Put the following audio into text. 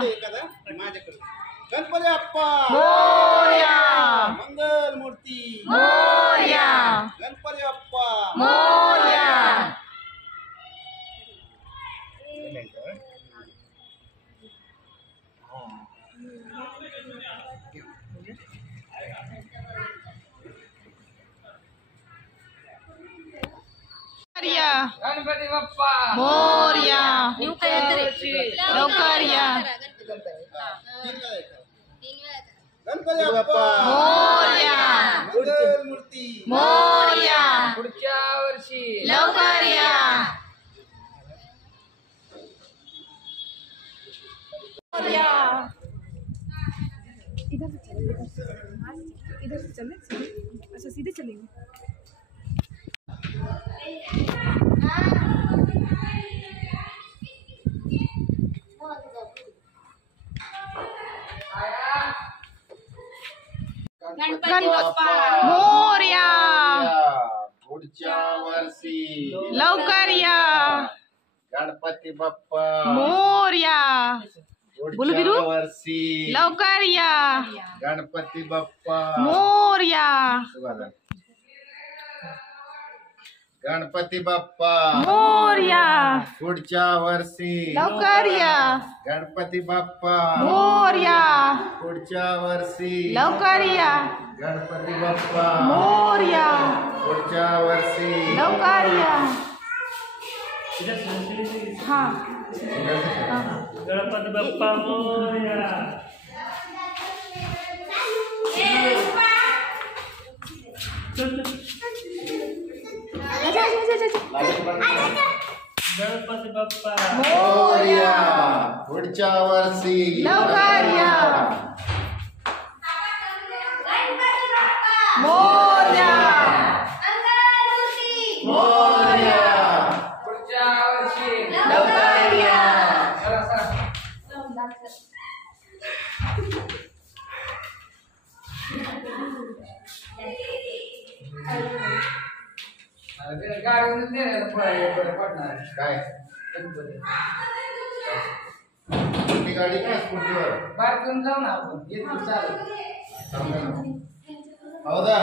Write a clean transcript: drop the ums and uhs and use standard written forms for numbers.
माझ्याकडे गणपती बाप्पा मोरया, मंगल मूर्ती मोरया, गणपती बाप्पा मोरया. गणपती बाप्पा मोरया, लवकर या. गणपती बाप्पा मोरया, मंगल मूर्ती मोरया, पुढच्या वर्षी लवकर या. मोरया. इधर से चले अच्छा सीधे चलेंगे गणपती बाप्पा मोरया, पुढच्या वर्षी लवकर या. गणपती बाप्पा मोरया, बोलो बिरू. पुढच्या वर्षी लवकर या. गणपती बाप्पा मोरया, गणपती बाप्पा मोरया, पुढच्या वर्षी लवकर या. गणपती बाप्पा मोरया, पुढच्या वर्षी लवकर या. गणपती बाप्पा मोरया, पुढच्या वर्षी लवकर या. हा. गणपती बाप्पा मोरया. गणपती बाप्पा मोरया, पुढच्या वर्षी लवकर या. मोरया, मोरया, पुढच्या वर्षी लवकर या. चला, चला. गाडीवरून पडणार काय गणपती मोठी गाडी का स्कूटीवर बाहेर जाऊ ना आपण येतो चालेल हो दा